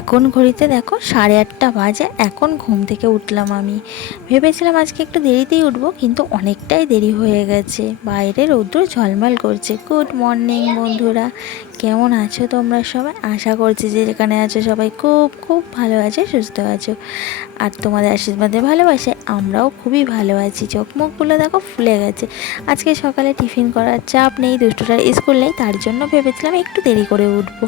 এখন ঘড়িতে দেখো 8:30 বাজে। এখন ঘুম থেকে উঠলাম। আমি ভেবেছিলাম আজকে একটু দেরিতেই উঠবো, কিন্তু অনেকটাই দেরি হয়ে গেছে। বাইরে রৌদ্র ঝলমল করছে। গুড মর্নিং বন্ধুরা, কেমন আছো তোমরা সবাই? আশা করছি যে যেখানে আছো সবাই খুব খুব ভালো আছো, সুস্থ আছো। আর তোমাদের আশীর্বাদে ভালোবাসে আমরাও খুবই ভালো আছি। চোখ মুখগুলো দেখো ফুলে গেছে। আজকে সকালে টিফিন করার চাপ নেই, দুষ্টুটার স্কুল নেই, তার জন্য ভেবেছিলাম একটু দেরি করে উঠবো।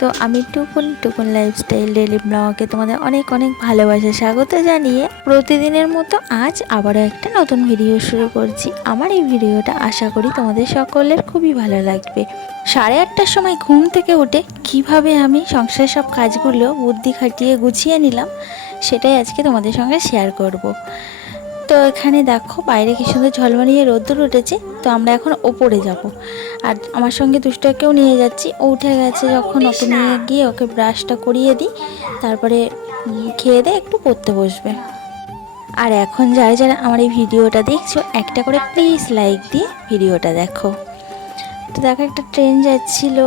তো আমি টুকুন টুকুন লাইফস্টাইল ডেলি ব্লগে তোমাদের অনেক অনেক ভালোবাসা স্বাগত জানিয়ে প্রতিদিনের মতো আজ আবারও একটা নতুন ভিডিও শুরু করছি। আমার এই ভিডিওটা আশা করি তোমাদের সকলের খুবই ভালো লাগবে। 8:30টার সময় ঘুম থেকে উঠে কিভাবে আমি সংসারের সব কাজগুলো বুদ্ধি খাটিয়ে গুছিয়ে নিলাম, সেটাই আজকে তোমাদের সঙ্গে শেয়ার করব। তো এখানে দেখো বাইরে কি সুন্দর ঝলমলিয়ে রোদ্দুর উঠেছে। তো আমরা এখন ওপরে যাব, আর আমার সঙ্গে দুষ্টকেও নিয়ে যাচ্ছি। ও উঠে গেছে যখন, ওকে নিয়ে গিয়ে ওকে ব্রাশটা করিয়ে দিই, তারপরে খেয়ে দিয়ে একটু পড়তে বসবে। আর এখন যারা যারা আমার এই ভিডিওটা দেখছো, একটা করে প্লিজ লাইক দিয়ে ভিডিওটা দেখো। তো দেখো একটা ট্রেন যাচ্ছিল।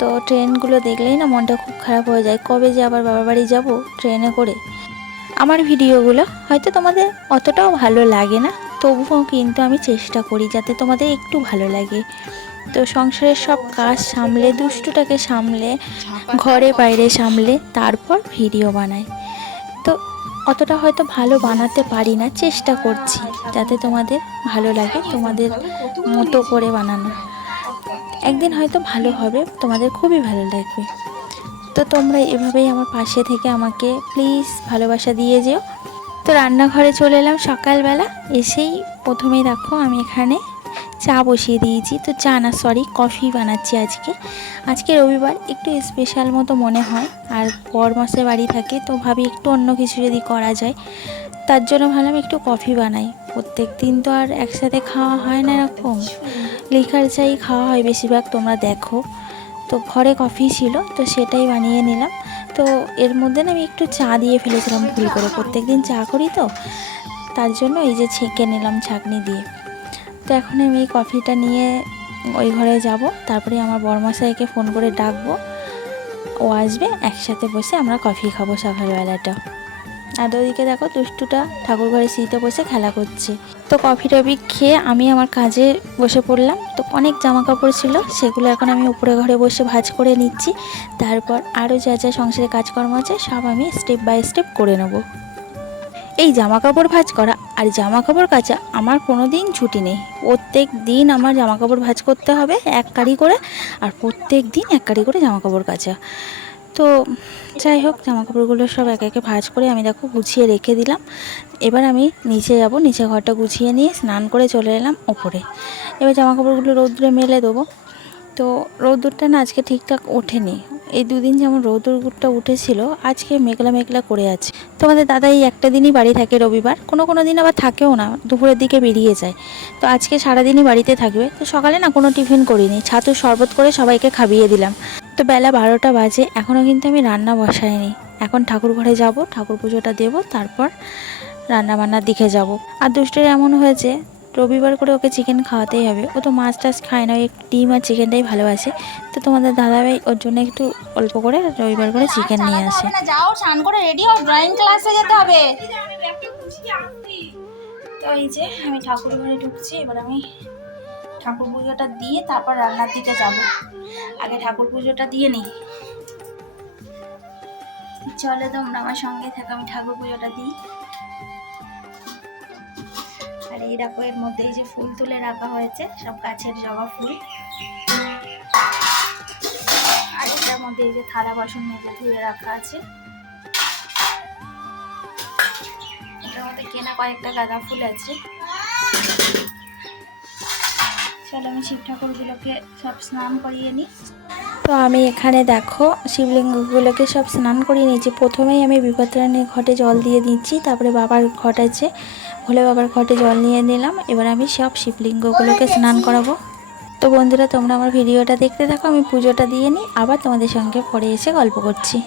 তো ট্রেনগুলো দেখলেই না মনটা খুব খারাপ হয়ে যায়। কবে যে আবার বাবার বাড়ি যাব ট্রেনে করে। আমার ভিডিওগুলো হয়তো তোমাদের অতটাও ভালো লাগে না, তবুও কিন্তু আমি চেষ্টা করি যাতে তোমাদের একটু ভালো লাগে। তো সংসারের সব কাজ সামলে, দুষ্টুটাকে সামলে, ঘরে বাইরে সামলে তারপর ভিডিও বানাই। তো অতটা হয়তো ভালো বানাতে পারি না, চেষ্টা করছি যাতে তোমাদের ভালো লাগে, তোমাদের মতো করে বানানো। একদিন হয়তো ভালো হবে, তোমাদের খুবই ভালো লাগবে। তো তোমরা এভাবেই আমার পাশে থেকে আমাকে প্লিজ ভালোবাসা দিয়ে যেও। তো রান্নাঘরে চলে এলাম সকালবেলা। এসেই প্রথমেই দেখো আমি এখানে চা বসিয়ে দিয়েছি। তো চা না, সরি, কফি বানাচ্ছি আজকে। আজকে রবিবার, একটু স্পেশাল মতো মনে হয়। আর বরমাসের বাড়ি থাকে, তো ভাবি একটু অন্য কিছু যদি করা যায়, তার জন্য ভাবলাম একটু কফি বানাই। প্রত্যেক দিন তো আর একসাথে খাওয়া হয় না, এরকম লিকার চাই খাওয়া হয় বেশিরভাগ, তোমরা দেখো। তো ঘরে কফি ছিল, তো সেটাই বানিয়ে নিলাম। তো এর মধ্যে না আমি একটু চা দিয়ে ফেলেছিলাম ভুল করে, প্রত্যেক দিন চা করি তো, তার জন্য এই যে ছেঁকে নিলাম ছাঁকনি দিয়ে। তো এখন আমি এই কফিটা নিয়ে ওই ঘরে যাব, তারপরে আমার বরমশাইকে ফোন করে ডাকবো, ও আসবে, একসাথে বসে আমরা কফি খাবো সকালবেলাটা। আর ওদিকে দেখো দুষ্টুটা ঠাকুর ঘরে সিঁড়িতে বসে খেলা করছে। তো কফি টফি খেয়ে আমি আমার কাজে বসে পড়লাম। তো অনেক জামা কাপড় ছিল, সেগুলো এখন আমি উপরে ঘরে বসে ভাঁজ করে নিচ্ছি। তারপর আরও যা যা সংসারে কাজকর্ম আছে সব আমি স্টেপ বাই স্টেপ করে নেব। এই জামা কাপড় ভাঁজ করা আর জামা কাপড় কাচা আমার কোনো দিন ছুটি নেই। প্রত্যেক দিন আমার জামা কাপড় ভাঁজ করতে হবে এক কাড়ি করে, আর প্রত্যেক দিন এক কাড়ি করে জামা কাপড় কাচা। তো যাই হোক, জামা কাপড়গুলো সব একে একে ভাঁজ করে আমি দেখো গুছিয়ে রেখে দিলাম। এবার আমি নিচে যাব, নিচে ঘরটা গুছিয়ে নিয়ে স্নান করে চলে এলাম ওপরে। এবার জামা কাপড়গুলো রৌদ্রে মেলে দেবো। তো রৌদ্রটা না আজকে ঠিকঠাক ওঠেনি। এই দুদিন যেমন রৌদ্রটা উঠেছিল, আজকে মেঘলা মেঘলা করে আছে। তোমাদের দাদা এই একটা দিনই বাড়ি থাকে রবিবার, কোনো কোনো দিন আবার থাকেও না, দুপুরের দিকে বেরিয়ে যায়। তো আজকে সারাদিনই বাড়িতে থাকবে। তো সকালে না কোনো টিফিন করিনি, ছাতুর শরবত করে সবাইকে খাইয়ে দিলাম। তো বেলা 12টা বাজে, এখনও কিন্তু আমি রান্না বসাইনি। এখন ঠাকুর ঘরে যাব, ঠাকুর পুজোটা দেবো, তারপর রান্না বান্নার দিকে যাব। আর দুষ্টের এমন হয়েছে, রবিবার করে ওকে চিকেন খাওয়াতেই হবে। ও তো মাছ টাছ খায় না, ওই ডিম আর চিকেনটাই ভালোবাসে। তো তোমাদের দাদাভাই ওর জন্য একটু অল্প করে রবিবার করে চিকেন নিয়ে আসে। যাও স্নান করে রেডি হও, ড্রয়িং ক্লাসে যেতে হবে। তো এই যে আমি ঠাকুর ঘরে ঢুকছি। এবার আমি ঠাকুর পুজোটা দিয়ে তারপর রান্নার দিকে যাব। আগে ঠাকুর পুজোটা দিয়ে নিই। চলে তোমরা আমার সঙ্গে থাকো, আমি ঠাকুর পুজোটা দিই। আর এই দেখো, এর মধ্যে এই যে ফুল তুলে রাখা হয়েছে, সব গাছের জবা ফুল। আর এটার মধ্যে এই যে থালা বাসন মেজে ধুয়ে রাখা আছে। এটার মধ্যে কেনা কয়েকটা গাঁদা ফুল আছে। চলো আমি শিব ঠাকুরগুলোকে সব স্নান করিয়ে নিই। তো আমি এখানে দেখো শিবলিঙ্গগুলোকে সব স্নান করিয়ে নিয়েছি। প্রথমেই আমি বিপত্তারিণীর ঘটে জল দিয়ে দিচ্ছি, তারপরে বাবার ঘট আছে, ভোলে বাবার ঘটে জল নিয়ে নিলাম। এবার আমি সব শিবলিঙ্গগুলোকে স্নান করাবো। তো বন্ধুরা তোমরা আমার ভিডিওটা দেখতে থাকো, আমি পুজোটা দিয়ে নিই, আবার তোমাদের সঙ্গে পরে এসে গল্প করছি।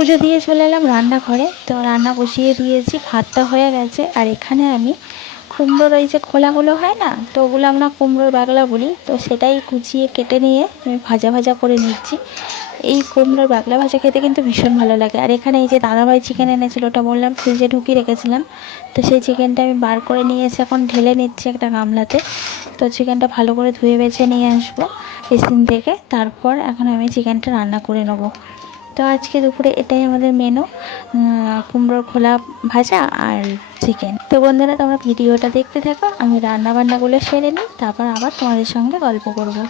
পুজো দিয়ে চলে এলাম রান্নাঘরে। তো রান্না বসিয়ে দিয়েছি, ভাতটা হয়ে গেছে। আর এখানে আমি কুমড়োর ওই যে খোলাগুলো হয় না, তো ওগুলো আমরা কুমড়োর বাগলা বলি, তো সেটাই কুচিয়ে কেটে নিয়ে আমি ভাজা ভাজা করে নিচ্ছি। এই কুমড়োর বাগলা ভাজা খেতে কিন্তু ভীষণ ভালো লাগে। আর এখানে এই যে দাদাভাই চিকেন এনেছিল, ওটা বললাম ফ্রিজে ঢুকিয়ে রেখেছিলাম, তো সেই চিকেনটা আমি বার করে নিয়ে এসে এখন ঢেলে নিচ্ছি একটা গামলাতে। তো চিকেনটা ভালো করে ধুয়ে বেছে নিয়ে আসবো বেসিন থেকে, তারপর এখন আমি চিকেনটা রান্না করে নেবো। তো আজকে দুপুরে এটাই আমাদের মেনু, কুমড়োর খোলা ভাজা আর চিকেন। তো বন্ধুরা, তোমরা ভিডিওটা দেখতে থাকো, আমি রান্না বান্নাগুলো সেরে নিই, তারপর আবার তোমাদের সঙ্গে গল্প করবো।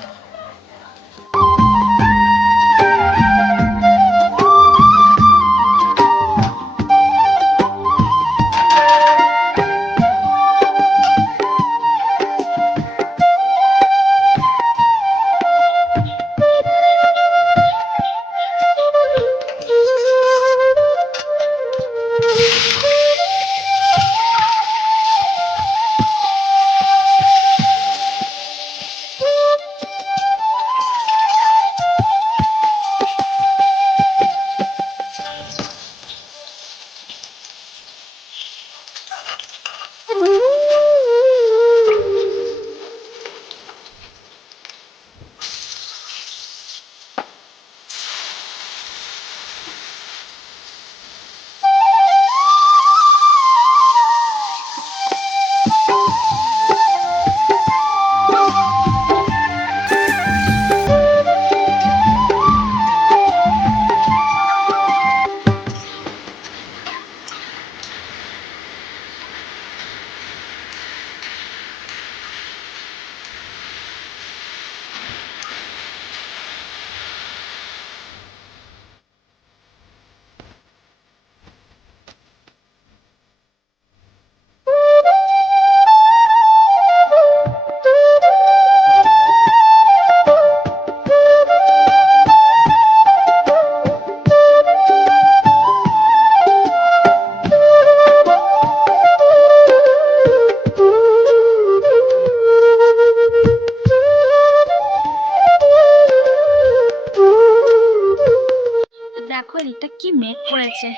দেখো এটা কি মেঘ পড়েছে।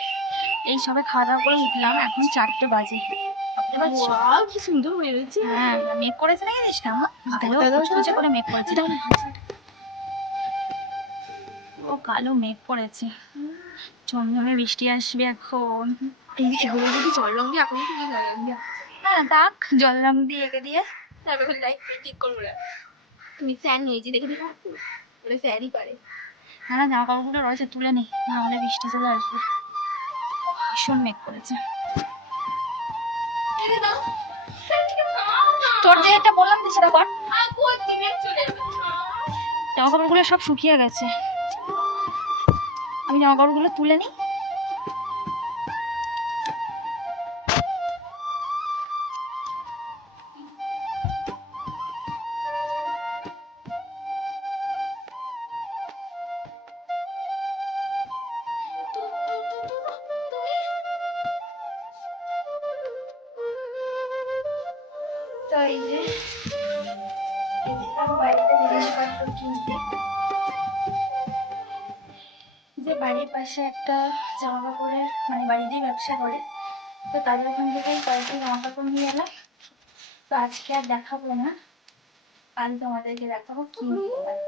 এই সবে খাওয়া দাওয়া করে উঠলাম, এখন 4টে বাজে। ভাবতে পারছো? কি সুন্দর হয়েছে। হ্যাঁ, মেঘ করেছে না, জানিস না? ভালো কুচকুচে করে মেঘ করেছে। ও কালো মেঘ পড়েছে, ঝমঝমে বৃষ্টি আসবে এখন। এই এগুলো যদি জল রঙ দিয়ে, এখন কি জল রঙ দিয়ে হ্যাঁ, তাক জল রং দিয়ে এঁকে দিয়ে। তারপর লাইট ঠিক করবো না। তুমি স্যার নিয়েছি দেখে দিলে ওরা স্যারই পারে। না না, জামা কাপড়গুলো রয়েছে, তুলে নি, নাহলে বৃষ্টি চলে আসবে। ভীষণ মেঘ করেছে। তোর যেটা বললাম তো সেটা কর। জামা কাপড়গুলো সব শুকিয়ে গেছে, আমি জামা কাপড়গুলো তুলে নিই। তো এই যে এসেছিলাম বাড়িতে জিনিসপত্র কিনতে, যে বাড়ির পাশে একটা জামা কাপড়ের মানে বাড়িতেই ব্যবসা করে, তো তাদের ওখান থেকে কয়েকটা জামা কাপড় নিয়ে এলাম। তো আজকে আর দেখাবো না, কাল তোমাদেরকে দেখাবো কি নিয়ে এলাম।